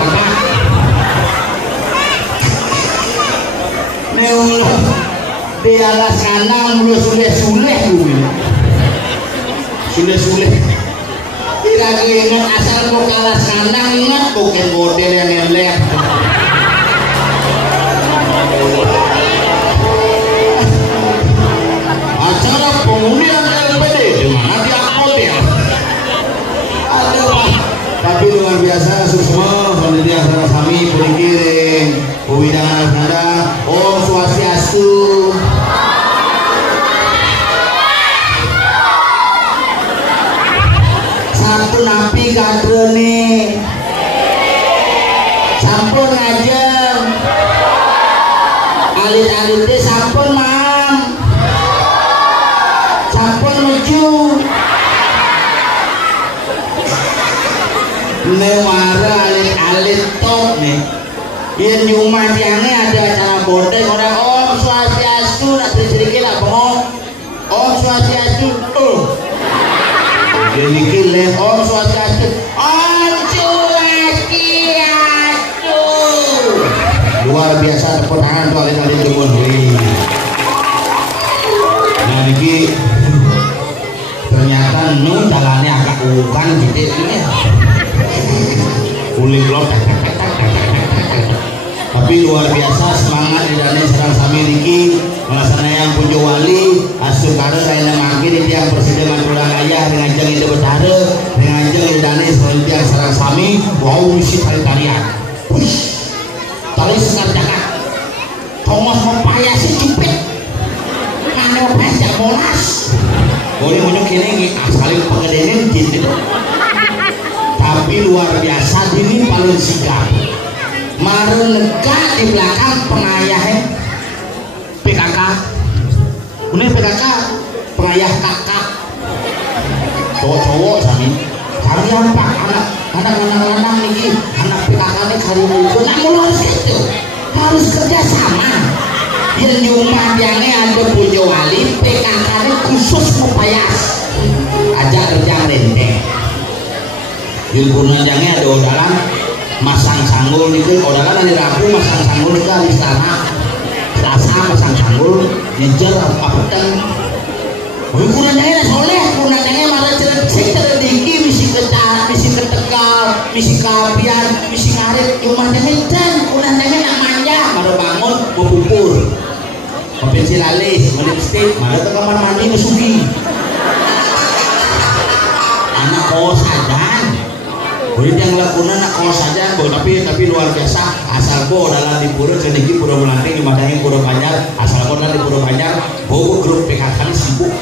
bapak neung di alas kanang mulu suleh-suleh suleh-suleh tidak ingat asal kok alas kanang ingat bukan model yang elek acara pengundian LPD dimana di hotel aduh tapi luar biasa susma panitia acara kami berkirim Widangan Nada Om Swastiastu satu napi kadrone sampun ngajeng alit-alit teh sampun mam sampun menuju mewara alit-alit top nih yang nyuma tiangnya ada acara bodeng orang Om Swastiastu nak sedikit lah bengong Om Swastiastu jadi kile Om Swastiastu Om Swastiastu luar biasa tepuk tangan tuh alit-alit jempol nah ini ternyata nu jalannya agak ukan gitu ya kulit blok tapi luar biasa semangat idane serang sami niki melaksana yang pujo wali asup kare saya mangke di tiang persidangan ulang ayah dengan jeng itu betare dengan jeng idane tiang serang sami wow misi tari-tarian push tari sekar jagat Thomas mempayasi cupit mana payas jak molas boleh muncul kini asalin pengedenin gitu tapi luar biasa ini paling sigap marun lega di belakang pengayahnya PKK bener PKK pengayah kakak cowok-cowok kami hampak anak nih anak PKK ini kali itu nak mulai itu harus kerja sama yang nyuma tiangnya ada pujo wali PKK ini khusus mempayas ajak kerja renteng ilmunya jangan ada odalan masang sanggul itu odalan dari Rabu masang sanggul itu di istana Selasa masang sanggul ngejar apa petang kurang jangan soleh kurang jangan malah cerdik terdiki misi ketar misi ketegal misi kapian misi ngarit cuma jangan kurang jangan nak manja baru bangun berpupur pensil alis melipstick malah ke kamar mandi mesugi anak kosadan boleh yang lakukan nak kos saja, tapi luar biasa. Asal ko adalah di pura sedikit pura melanting di madangin pura Banjar. Asal ko adalah di pura Banjar. Bawa grup PKK ini sibuk,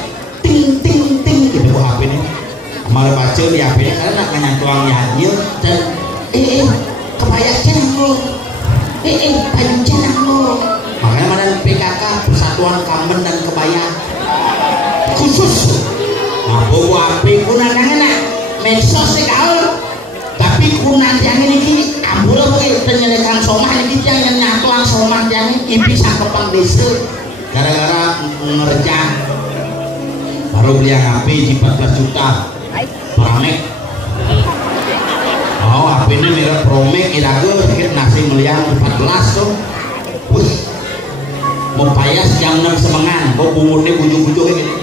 ting ting ting gitu kok HP ini. Malah baca di HP ini karena nak nyantuang nyanyi dan kebayaknya lo, pancen lo. Makanya mana PKK Persatuan Kamben dan Kebaya khusus. Nah bawa HP gunanya nak medsos ni kau. Tapi kunang yang ini ambul penyelekan somah ini yang nyatuan somah yang ini bisa kepang desa gara-gara ngerjang baru beli HP di 14 juta Promek oh HP ini merek Promek irago sedikit nasi meliang 14 tuh wih mau payas jam 6 semengan kok bumurnya bujuk-bujuk gitu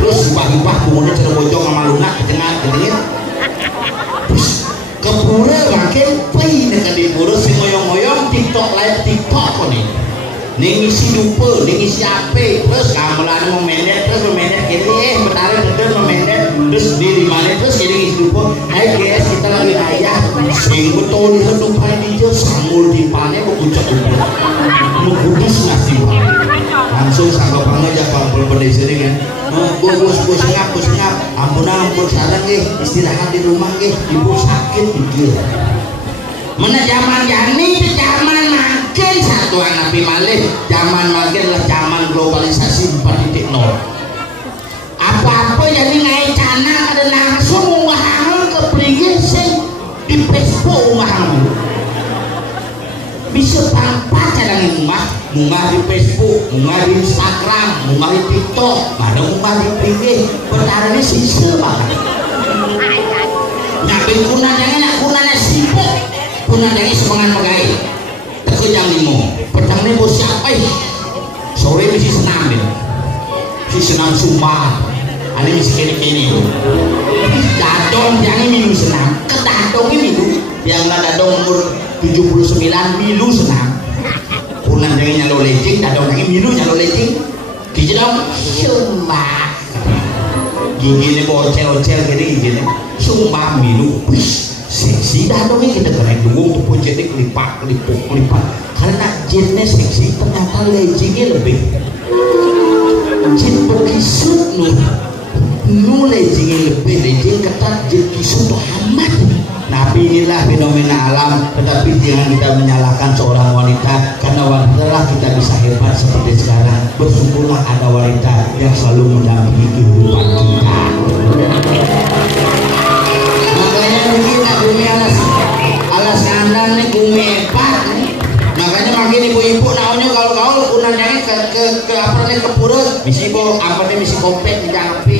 terus hibah-hibah bumurnya cerita bojong sama lunak kecengat gitu kepura makin pay dengan di pura si ngoyong-ngoyong TikTok live TikTok kok nih ngisi dupa ngisi HP terus kamelan memendet terus memendet gini betarin terus memendet terus di mana terus gini ngisi dupa hai guys kita lagi ayah sing betul di ketupai di jauh sangul di panen mau ucap dupa mau kudus nasi langsung sanggapan aja kalau berdesa ini kan bos ngap ampun sarang istirahat di rumah ibu sakit gitu mana zaman ini itu zaman makin satu anak malih zaman makin lah zaman globalisasi 4.0 apa-apa jadi naik cana ada langsung umahangan ke prigesen di Facebook umahangan bisa tanpa cadang munggah di Facebook, munggah di Instagram, munggah di TikTok, ada munggah di prigesen perkara ini sisa banget nyampe kunang jangan nak kunang Punan yang semangat pakai teko jam 5 petang ini bos siapa sore mesti senam ya si senam sumpah ini mesti kini-kini dadong yang minum senam kedadong ini minum yang ada dadong umur 79 minum senam punan yang nyalo lecing dadong yang minum nyalo lecing gigi dong sumpah gigi ini bocel-ocel gini sumpah minum seksi dadongnya kita keren dulu tuh jadi kelipat karena jinnya seksi ternyata lejingnya lebih jin berkisut nu lejingnya lebih lejing ketat jin kisut amat. Nabi inilah fenomena alam, tetapi jangan kita menyalahkan seorang wanita karena wanita lah kita bisa hebat seperti sekarang. Bersyukurlah ada wanita yang selalu mendampingi kehidupan kita. Makanya kita bumi alas ngandang nih bumi hebat nih. Makanya makin ibu-ibu naunya kalau gaul kunannya ke apa nih ke pura misi bo apa nih misi kompet di jangkapi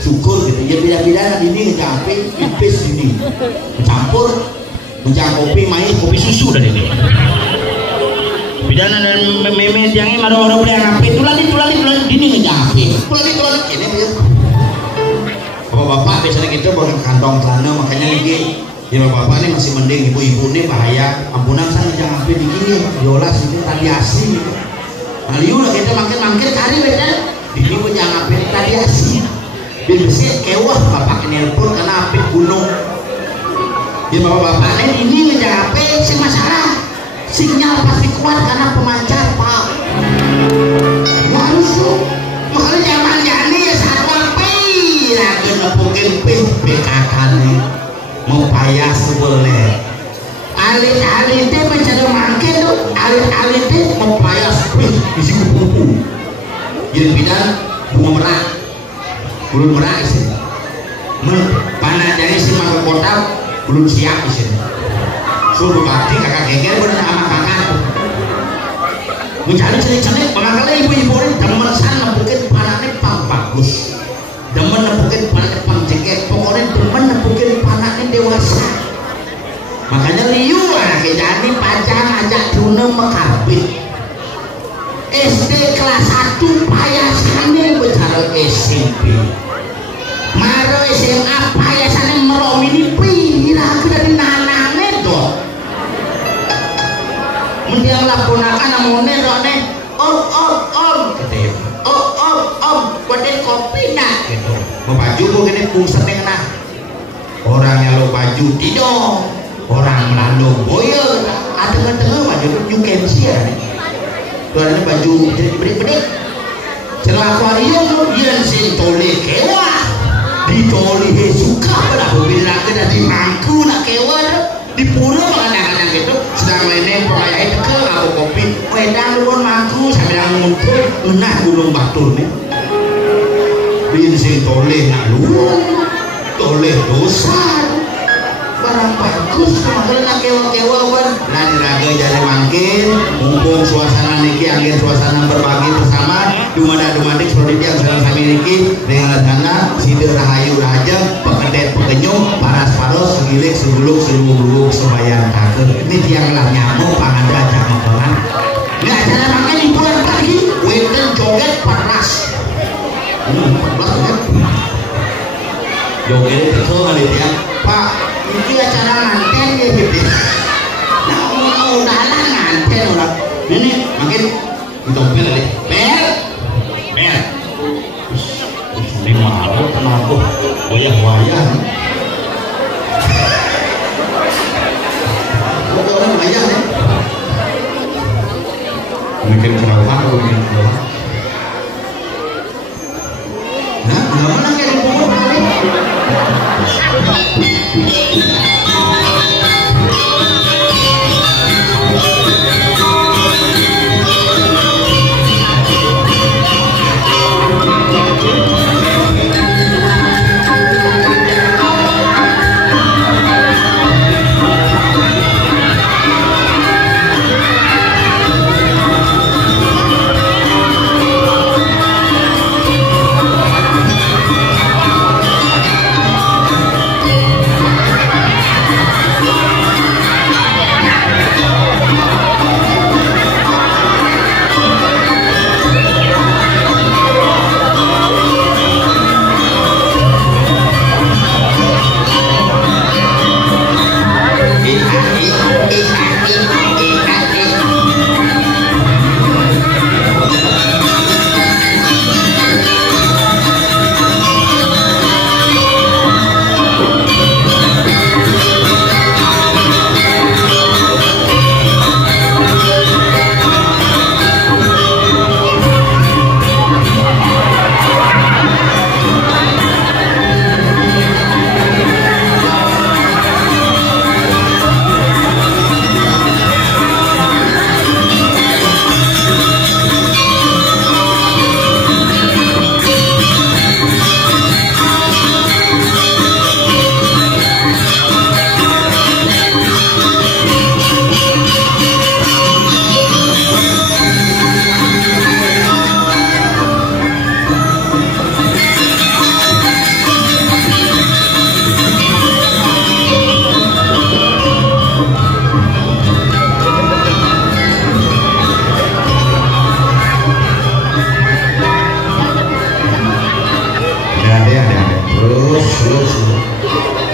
syukur gitu ya beda-beda ini ngejangkapi ipis ini mencampur menjangkopi main kopi susu dari ini bidana dan meme yang ini ada orang beli ngapi tulali ini ngejangkapi tulali ini bapak-bapak biasanya gitu bawa kantong celana makanya lagi ya bapak-bapak ini masih mending ibu-ibu ini bahaya ampunan sana jangan sampai begini diolah sini radiasi gitu nah liu lah kita makin kari beda ini pun jangan sampai radiasi biar bersih kewah bapak nelpon karena api gunung ya bapak-bapak ini jangan sampai si masalah sinyal pasti kuat karena pemancar pak harus tuh makanya zaman jani ya satu api lagi nepukin PKK nih mau payah seboleh alit-alit itu mencari mangke tuh alit-alit itu mau payah isi kupu-kupu jadi bidan bunga merah belum merah isi panajanya si makan kotak belum siap isi suruh bakti kakak geger bener sama kakak mencari celik-celik makanya ibu-ibu ini demen sana mungkin panahnya pang bagus demen nepukin panahnya pang jengket pokoknya demen nepukin panahnya dewasa makanya liu anak jadi pacar ajak duna mekarbit SD kelas 1 payasannya bicara SMP maro SMA payasannya meromini pira sudah dinanangnya dong mendiang lakunakan namanya rone om gitu om buatin kopi nak gitu mau baju begini pungset yang nah orangnya lo baju tidak orang melandung boyo tengah-tengah baju you can see ya tuanya baju jadi bedik-bedik celah akuarium yang sintole kewa ditoli suka pada bilang kena di mangku nak kewa di pura kadang-kadang gitu sedang lainnya perayaan ke aku kopi wedang luar mangku sambil ngumpul menah gunung batur nih bin sintole nak luar toleh dosa barang bagus makanya kewa-kewa kan nah diraga jadi makin mumpung suasana niki angin suasana berbagi bersama dumada-dumadik seperti yang sedang kami miliki dengan dana sidir rahayu raja pekedet pekenyum paras-paros segilik seguluk selubuk sembahyang kakek ini tiang lah nyamuk panganda jangan kawan ini acara makan di bulan pagi weten joget panas 14 kan joget itu kali ya pak ini acara nganten ya gitu nah mudah-mudahan nganten orang ini makin untuk bel deh bel ini malu kenapa wayah bukan orang wayah nih mungkin kerawang nah nggak mana kayak bubur kali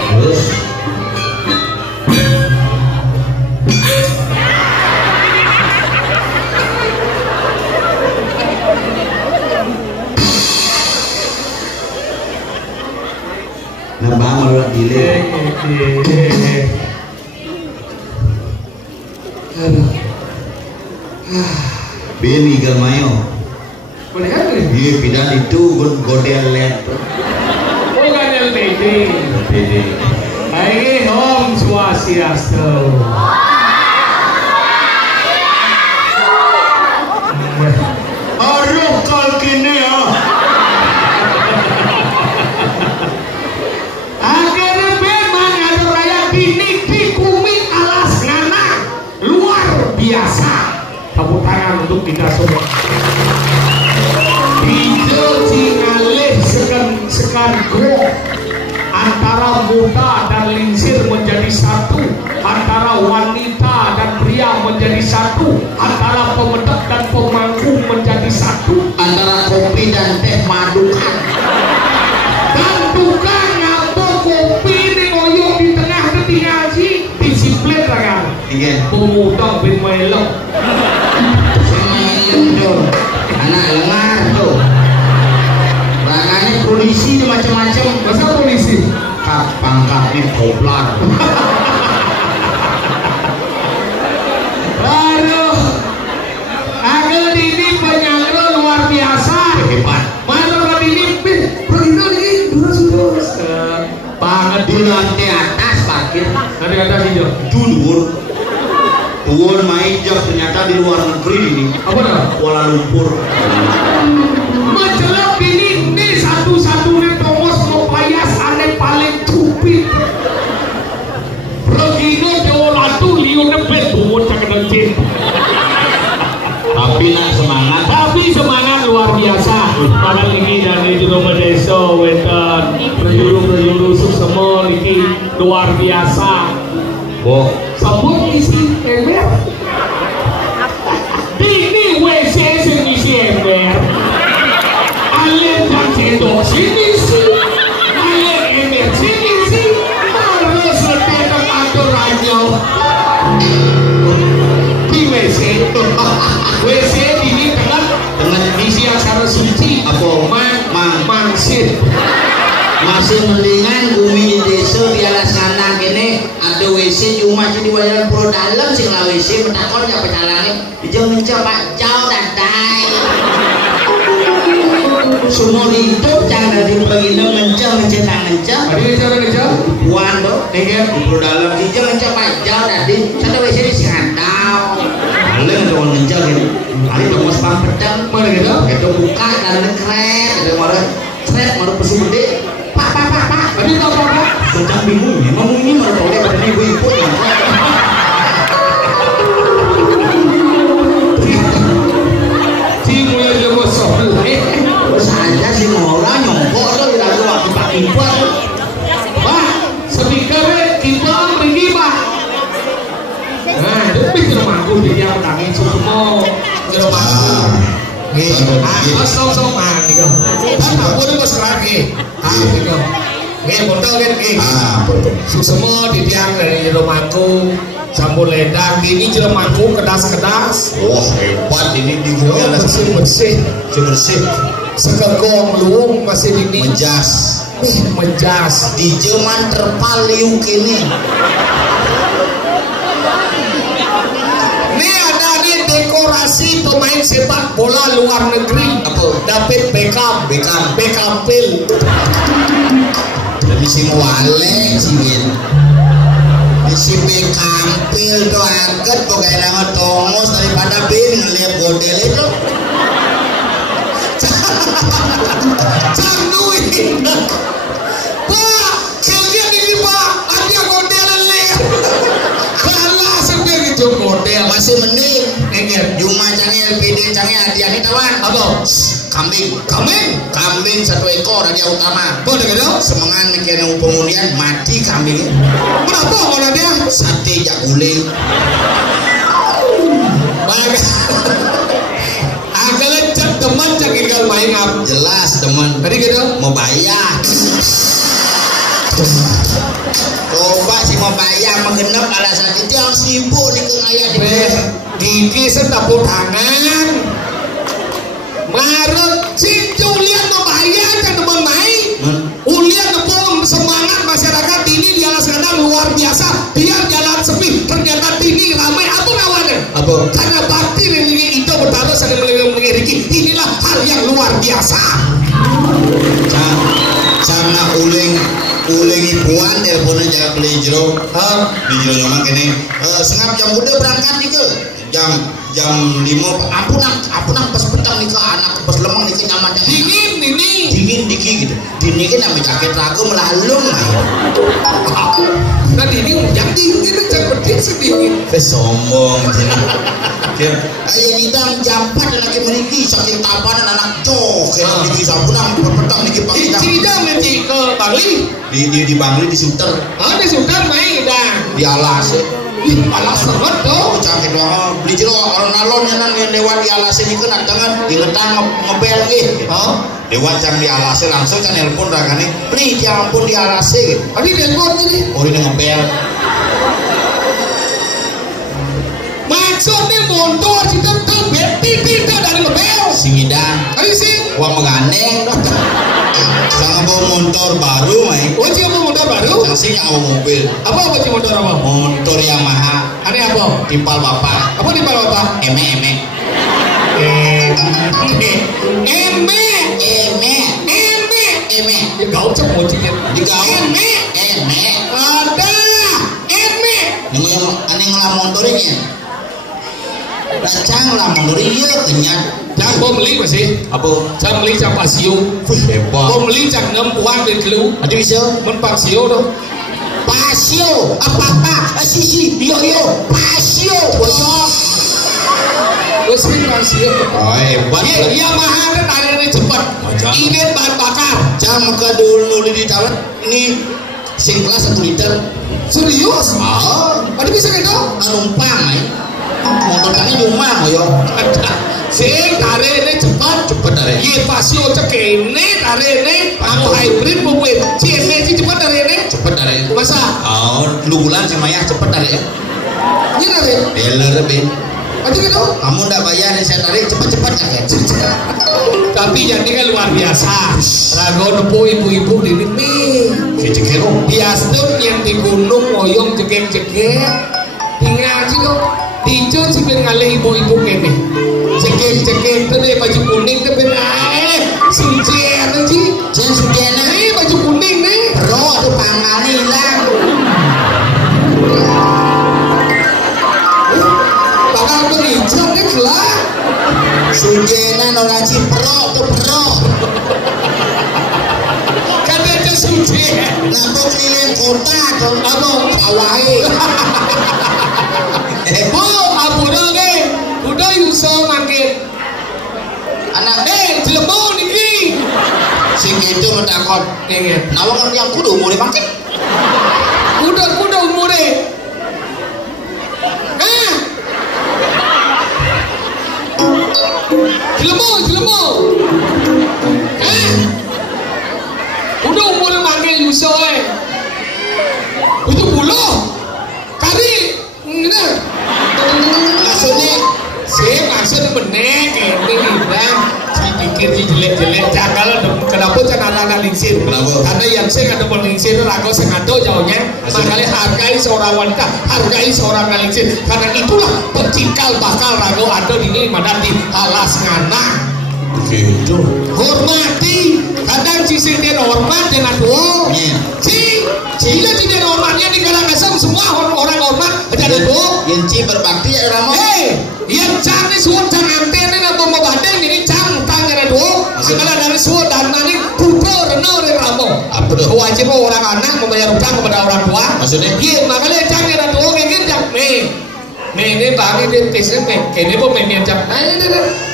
Terus nambah malah dile. Bini galmayo. Boleh kan? Iya pindah itu godel lihat. Oh godel bede. Bini. Hai Om Swastiastu. Aduh kal kini ya. Akhirnya memang ada raya bini di Kumi Alas Ngana luar biasa. Tepuk tangan untuk kita semua. Video Cingalih sekan grup antara muda dan lingsir menjadi satu, antara wanita dan pria menjadi satu, antara pemedek dan pemangku menjadi satu, Antara kopi dan teh madukan. dan tukang ngapa kopi ini ngoyong di tengah ketinggaji disiplin kan Iya. pemuda bin melok Semayang tuh. Anak lengar tuh. Rangannya polisi macam-macam. masa polisi Pangkatnya koplar. aduh agak ini penyanyi luar biasa Hebat. mana kan ini perginan ini durus banget Di lantai atas parkir. ada atas hijau Judur. Tuan main jam ternyata di luar negeri ini. apa dah Kuala Lumpur. menjelak ini satu-satunya Thomas Mopayas aneh paling cupit Regino Deolatu liunnya betul cakap jin Tapi nak semangat. tapi semangat luar biasa makan ini dari Juru Desa Wetan berjuru semua ini luar biasa Oh, sambut isi ember ini WC sing isi ember alien dan cendok sini sih alien ember sini sih harus sedang aturannya di WC WC ini dengan isi acara suci apa? mangsit Masih mendingan bumi di desa di alas sana kene ada WC cuma jadi bayar pro dalam sing lah WC menakon ya pecalange dijeng mencoba jauh dadai semua hidup jangan dari begini mencang tadi cara puan tuh dengan pro dalam dijeng mencoba jauh tadi sana WC di singandau paling ada orang mencang ini hari dong mas bang pedang mana gitu itu buka dan keren ada orang keren mau pesu gede pak tadi tahu apa sedang bingung ya ngomong ini malah oleh badan ibu-ibu ya mulai dia gosok terus aja sih orang nyongkok tuh tidak ada waktu pakai buat Pak speakernya kita pergi Pak nah itu rumahku jadi yang menangin semua rumahku kosong gitu kan aku udah bos lagi gitu betul kan semua di tiang dari rumahku sampul ledang ini rumahku kedas-kedas wah hebat ini di bumi alas bersih sekegong luung masih ini menjas di zaman terpaliu kini ini ada nih dekorasi pemain sepak bola luar negeri apa David Beckham Pil misi muale singin misi bekampil tuh angkat pokoknya nama Thomas daripada bin ngeliat godel itu Candui Pak kalian ini Pak ada model lihat kalah sampai gitu model masih mending enggak Juma canggih LPD canggih hadiah ini tawan apa kambing satu ekor hadiah utama boleh gitu semangat mikirnya pengundian mati kambingnya berapa mana dia sate jaguling agak lecet teman cakir main apa jelas teman tadi gitu mau bayar Coba si mau bayar menggenep alasan itu yang sibuk nih ke ayah di Iki setepuk tangan. Marut si Julian mau bayar kan teman main. Ulian tepung semangat masyarakat ini di alas sana luar biasa. Biar jalan sepi, ternyata ini ramai. Apa lawannya? Apa? Karena bakti melingi itu bertaruh saling melingi Riki. Inilah hal yang luar biasa. Sama uling ibuan teleponnya jangan beli jero. Di jero nyaman kene. Sengap jam udah berangkat nih ke jam 5. Ampun pas petang nih ke anak pas lemang nih ke nyaman dingin diki gitu. Dini kan nama jaket ragu melalung Nah dini yang dingin itu jangan berdiri sedingin. Sombong ayo nidam jam 4 lagi meriki saking tapanan anak cok niki sapunang berpetang niki pagi Cidam nanti ke Bangli. Di Bangli di Suter. Di Suter main dah. Di alas. Alas banget tuh. Cangkir doang beli jero alon-alon yang lewat di alas ini kan dengan ingetan ngebel gitu. Lewat jam di alas langsung kan nelpon rakane. Beli jangan pun di alas gitu. Tadi nelpon ini. Oh ini ngebel. Maksudnya motor itu tuh beti dari ngebel. Singidang. Ayo sih. Wah menggandeng. Jangan bawa motor baru, Mai. Oh, dia mau motor baru? Sanksinya bawa mobil. Apa motor apa? Motor Yamaha. Ada apa? Timpal bapak. Apa timpal bapak? Eme. Ya kau cek mojinya. Di kau. Eme. Ada. Eme. Yang ngelam motornya. Racang lah motornya kenyat. Dan bom beli masih. Apa? Jam beli jam pasio. Hebat. Bom beli jam 6 puan di kelu. Ada bisa? Men pasio dong. Pasio. Apa? Sisi. Yo. Pasio. Bosok. Wes pasio. Oh hebat. Iya mahal kan ada cepat. Ini bahan bakar. Jam ke dulu di dalam ini sing kelas 1 liter. Serius? Ada bisa gitu? Numpang, motor kami rumah yo. Sing tarene cepat tarene. Ye pasio cekene tarene anu hybrid buat cene sih cepat tarene. Cepet tarene. Masa? Lugulan sama ya cepet tarene. Iya tarene. Dealer bin. Aduh gitu. Kamu ndak bayar saya tarik cepet ya. Tapi yang ini kan luar biasa. Rago nepu ibu-ibu di sini. Kecekero. Biasa yang di gunung moyong jegek. Tinggal sih kok. Dicut sih ngalih ibu-ibu kene. Cekek tuh deh baju kuning tuh benar. Sucian aja. Jangan sucian nih baju kuning nih. Bro tuh pangan hilang. Bakal berhijau nih kelak. Sujenan orang Cipro tuh bro. Kan dia sucian. Ngapa keliling kota tuh? Apa? Awahi. Abuda ke, udah Yusuf makin. Anak Cilemau niki. Sing itu mentakon. Nawang yang kudu umure makin. Kuda umure. Cilemau. Udah umure makin Yusuf Itu buluh. Kali ini. Maksudnya bener ini bilang dipikir jelek-jelek jangan kenapa jangan anak lingsir karena yang saya ada lingsir ragu sengaja jauhnya makanya hargai seorang wanita hargai seorang lingsir karena itulah pecikal bakal ragu ada di ini mana di alas ngana gitu hormati kadang sisi dia hormat dengan dua Cila tidak hormatnya di Karangasem semua orang hormat ada dua yang berbakti ya orang yang cang ni suat cang anten ni nak bawa badeng ini cang tanya ada dua. Segala dari suat dan nani putra renau dari ramo. Apa tu? Wajib orang anak membayar hutang kepada orang tua. Maksudnya? Iya, makanya cang ada dua kayak jam ini bang ini tisnya kini pun main jam.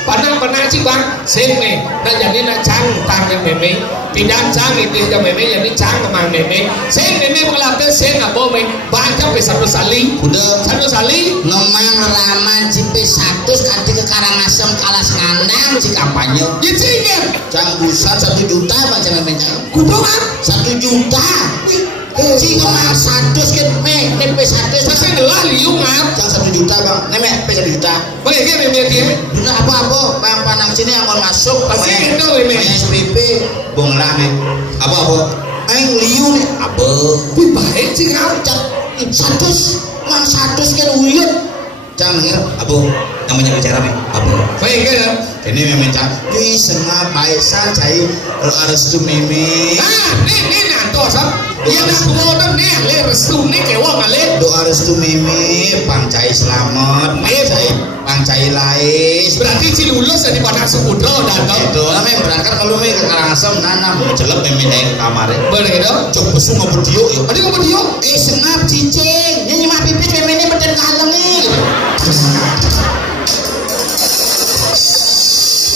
Panah sih bang, sini. Nah jadi nak cang tanya meme. Tidak cang itu jam meme jadi cang memang meme. Sen meme mengelapkan sen apa meme. Baca satu sali. Udah satu sali. Nomang raman cipe 100 kanti ke Karangasem kalas ngandang si kampanye. Ya cingir. Cang busan 1 juta baca meme cang. Kudoan 1 juta. Cing mah 100 kan meh, nek 100 Saya ngelah liung ngap. Jangan 1 juta bang, nek meh 1 juta. Boleh ke meme dia? Duna apa-apa, bang panang sini akan masuk. Pasti itu meme. SPP, bong lah meh. Apa-apa? Aing liung nih, apa? Baik sih ngap. 100, mang 100 kan uyut. Jangan denger, apa? Namanya bicara meh, apa? Baik ke? Ini meminta, wih sengap baik saja, kalau harus tu meme. Nih nanto sab. Dia nak bawa dan nih le restu nih kewa ngale. Doa restu meme, pancai selamat, pancai lais. Berarti si lulus dari Padang Samudra dan Itu lah meme berangkat kalau meme ke Karangasem nanam celep meme dari kamar. Boleh itu? Cok besu ngobrol dia. Ada ngobrol dia? Sengap cicing, ini mah pipis meme ini beten kalem nih.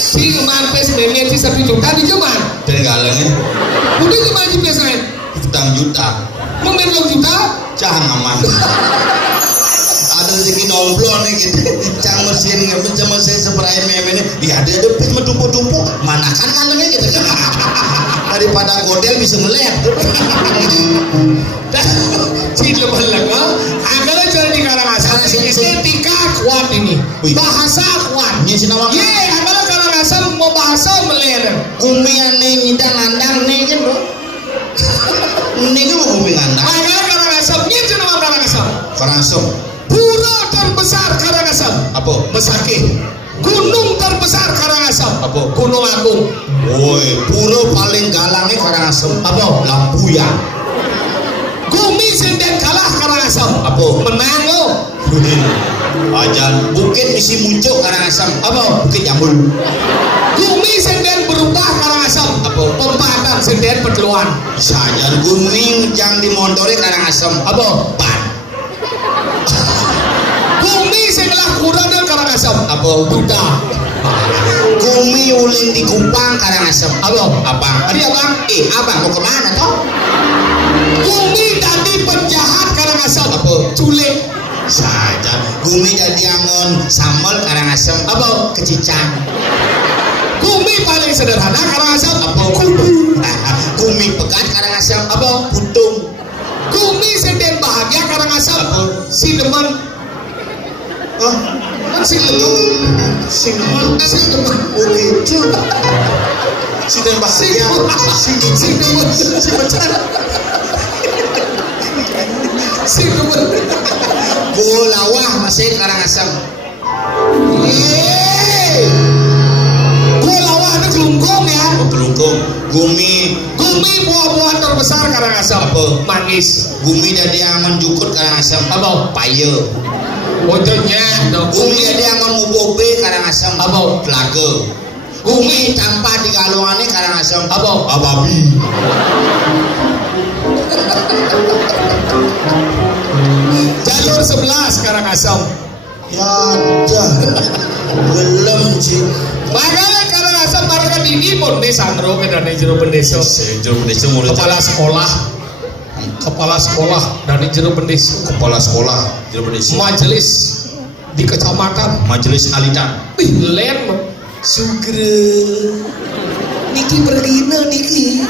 Si mampes meme si 1 juta di zaman. Dari kalengnya. Udah cuma aja biasanya. Utang juta. Mungkin 2 juta? Jangan aman. Ada rezeki nomplon nih gitu. Cang mesin nggak mesin seperai meme ini. Ya ada pis metumpuk-tumpuk. Manakan kalengnya gitu. Daripada godel bisa ngelep. Si lemah-lemah. Agaknya cara di Karangasem. Estetika kuat ini. Bahasa kuat. Ini sinawang. Ye, agaknya Karangasem mau bahasa meler. Kumian nih nyidang nandang nih kan bro. Ini kan mau kuping anda. Agaknya Karangasem. Nye sinawang Karangasem. Karangasem. Pura terbesar Karangasem. Apa? Besakih. Gunung terbesar Karangasem. Apa? Gunung Agung. Woi, pura paling galangnya Karangasem. Apa? Lampuyan. Gumi senden kalah Karangasem. Apa? Menang lo. Ajan. Bukit misi muncul Karangasem. Apa? Bukit Jambul. Gumi senden berubah Karangasem. Apa? Pempatan senden perkeluan. Sajan guming jang di mondore Karangasem. Apa? Pan. Gumi sebelah kurang dan Karangasem. Apa? Duda. Gumi uling di Kupang Karangasem. Apa? Abang. Tadi abang. Abang mau kemana toh? Gumi tadi penjahat Karangasem. Apa? Culik. Saja. Gumi jadi angon sambal Karangasem. Apa? Kecicang. Gumi paling sederhana Karangasem. Apa? Kubu. Gumi pegat Karangasem. Apa? Putung. Gumi senden bahagia Karangasem. Apa? Si demen. Oh, Si demen. si demen. Oh gitu. Si dan bahagia. Si demen. Si pacar. Si demen. Golawah masih Karangasem. Golawah itu gelungkung ya. Pelungkung. Gumi. Gumi buah-buahan terbesar Karangasem. Apa? Manis. Gumi dari angon jukut Karangasem. Apa? Paye. Wajahnya. Gumi dari angon mubobe Karangasem. Apa? Telaga. Gumi tanpa di galongannya Karangasem. Apa? Ababi. Jalur 11 Karangasem. Ya ada. Belum sih. Makanya Karangasem barang ini pun desandro ke dan jero pendeso. Jero pendeso mulut. Kepala sekolah dari jero pendeso. Kepala sekolah jero pendeso. Majelis di kecamatan. Majelis alitan. Len Sugre. Niki bergina Niki.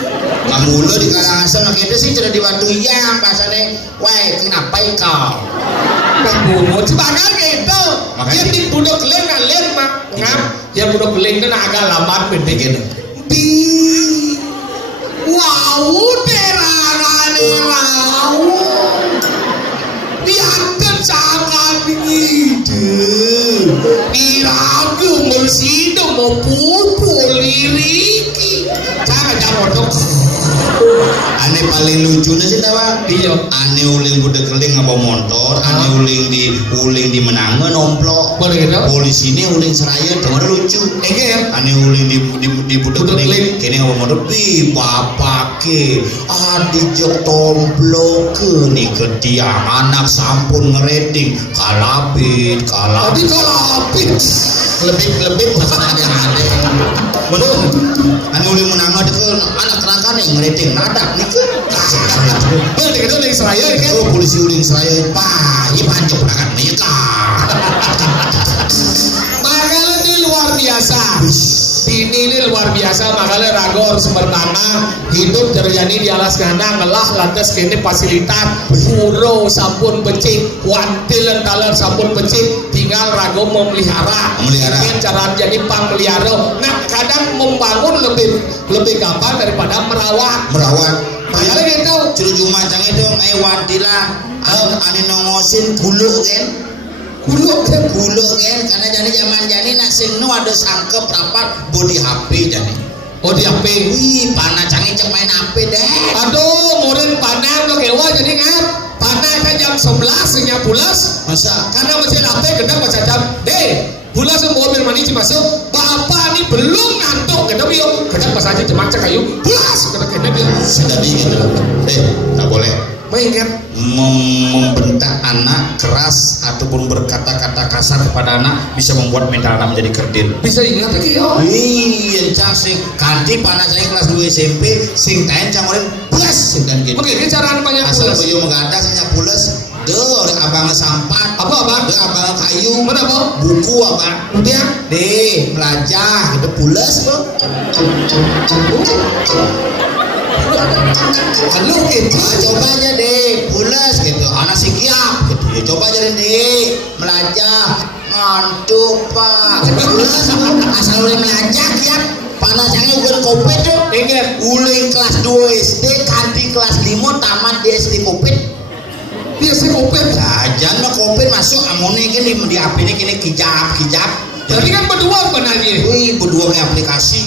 Kamu lo di Karangasem nak itu sih jadi di Batu Yang bahasanya. Wah, kenapa kau? Pembunuh sebagai gitu. Dia di budak leng mak ngap. Ya budak leng kan agak lambat penting. Bi. Wow, terangane wow. Diantar sangat begitu. Diragu mersido mau pupul liriki. Jangan dok. Ane paling lucunya sih tawa. Iya. Ane uling budak keling apa motor. Ane uling di Menangan nomplok. Boleh gitu. Polisi ini uling seraya teman lucu. Ya. Ane uling di budak keling. Kini apa motor? Bi bapak ke. Adi jok tomplok ke nih ketiang anak sampun ngerating kalapit. Tapi kalapit. Lebih ada. Betul. Ane uling Menangan itu anak kerangka nih ngerating nadak nih ke. Boleh gitu dari Seraya kan. Oh polisi uling Seraya. Pak, ini pancok berangkat mereka. Makanya ini luar biasa. Di sini ini luar biasa, makanya ragor sementara hidup terjadi di alas gana ngelah lantas kini fasilitas puro sabun becik wantil taler sabun becik tinggal rago memelihara dengan cara jadi pemelihara. Nah kadang membangun lebih gampang daripada merawat makanya gitu curug macam itu wantilah ane nongosin gulung kan karena jadi zaman jadi nak sing nu ada sangkep rapat body HP jadi di HP wih panah canggih cek main HP deh aduh murid panah lo kewa jadi ngap panah kan jam 11 nya pulas masa karena mesin HP gedang baca jam pulas semua bermani masuk bapak ini belum ngantuk gedang yuk gedang pas aja cuma cek kayu pulas gedang dia sudah dingin tak boleh mengingat membentak anak keras ataupun berkata-kata kasar kepada anak bisa membuat mental anak menjadi kerdil. Bisa ingat lagi ya. Iya, cang sing kanti panas saya kelas 2 SMP sing taen camorin pulas sing dan gitu. Oke, ini cara banyak asal boyo mengadas nya pulas. Deh, abang sampat. Apa abang? Deh, abang kayu. Mana abang? Buku abang. Udah. Deh, belajar gitu pulas tuh. Halo gitu, coba aja deh, pulas gitu, anak siap gitu, ya coba aja deh, belajar, ngantuk pak, pulas, asal boleh belajar ya, panasnya udah covid tuh, ingat, ulai kelas 2 SD, kanti kelas 5 tamat di SD covid, dia SD covid, jangan covid masuk, amonnya gini di HP ini gini kijap. Jadi kan berdua benarnya. Wih, berdua kayak aplikasi.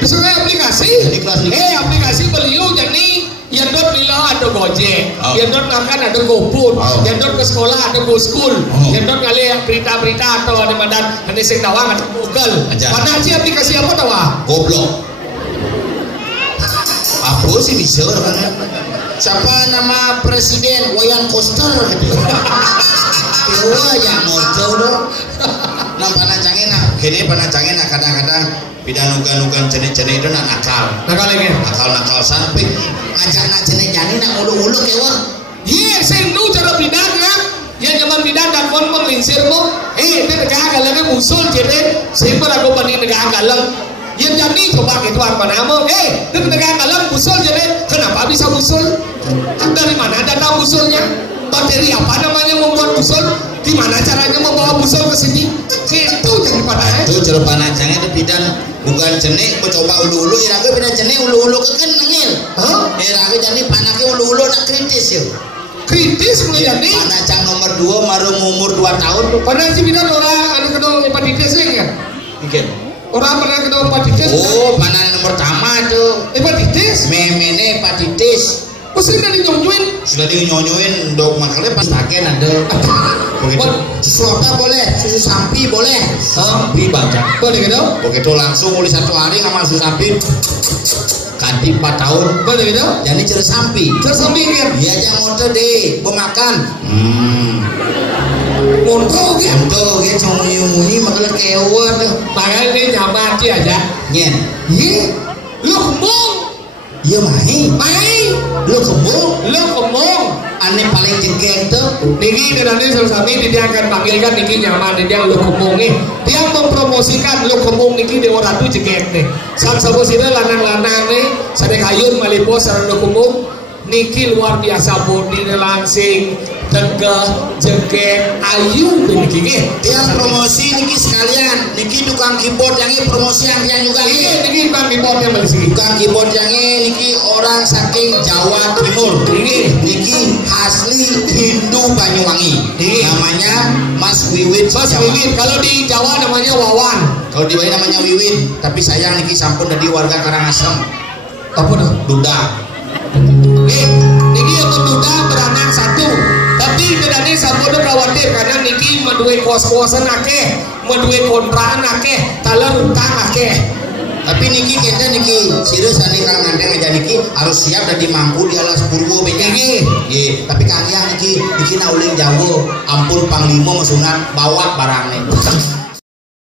Bisa kayak aplikasi? Jadi kelas ini. Aplikasi beliau jadi yang dot lila ada Gojek, yang dot makan ada GoFood, yang dot ke sekolah ada GoSchool, yang dot ngalih berita-berita atau ada mandan nanti sing tawang ada Google. Mana sih aplikasi apa tawa? Goblok. Apa sih bisa kan? Siapa nama presiden Wayan Koster gitu. Kewa yang motor dong. Nah panacangin nak, gini panacangin nak kadang-kadang pidanugan jenis-jenis itu nak nakal sampai ngajak nak jenis-jenis nak ulu-ulu kewa. Iya, saya tahu cara bidan kan. Yang zaman bidan dan kon melinsir mo, ini negara galang musul jadi, saya pernah aku banding negara galang. Yang jadi coba gitu apa nama? Itu negara galang musul jadi, kenapa bisa musul? Dari mana data musulnya? Bakteri apa namanya membuat musul? Gimana caranya membawa musul ke sini? Itu jadi panah. Itu cara panah jangan itu bidan bukan jenik. Coba ulu-ulu, iraga bidan jenik ulu-ulu keken nengil. Iraga jadi panahnya ulu-ulu nak kritis ya. Kritis boleh jadi? Panah cang nomor 2 marum umur 2 tahun. Panah si bidan orang anu kena hepatitis ya? Mungkin. Orang pernah kena hepatitis? Panah nomor pertama tuh. Hepatitis? Memene hepatitis. Sudah dinyonyoin dok makanya pas taken ada begitu susu apa boleh susu sapi boleh sapi baca boleh gitu begitu langsung mulai 1 hari sama susu sapi kanti 4 tahun boleh gitu jadi cerita sapi kan iya aja motor deh mau makan montok gitu cuma makanya kewat makanya ini nyaman aja nyen lu kembung iya main lu kembung aneh paling jengkel tuh niki nanti selesai dia akan panggilkan niki nyaman dia lu kembung nih dia mempromosikan lu kembung niki di orang tuh jengkel nih saat sini lanang-lanang nih sadek hayun malipos sarang lu kembung niki luar biasa bodi langsing tegah jengkel ayu niki dia promosi niki sekalian niki tukang keyboard yang ini promosi yang juga niki tukang keyboard yang beli sini tukang keyboard yang ini niki orang saking Jawa Timur niki asli Hindu Banyuwangi namanya Mas Wiwit kalau di Jawa namanya Wawan kalau di Bali namanya Wiwit tapi sayang niki sampun dari warga Karangasem apa tuh? Duda niki untuk Duda beranak 1 tapi kedani sampun khawatir karena niki menduwe kos-kosan akeh menduwe kontrakan akeh taler utang akeh tapi niki kita niki serius ane kang ngandeng aja niki harus siap dari mampu di alas purwo niki tapi kang yang niki nak uling Jawa ampun panglima mesunat bawa barangnya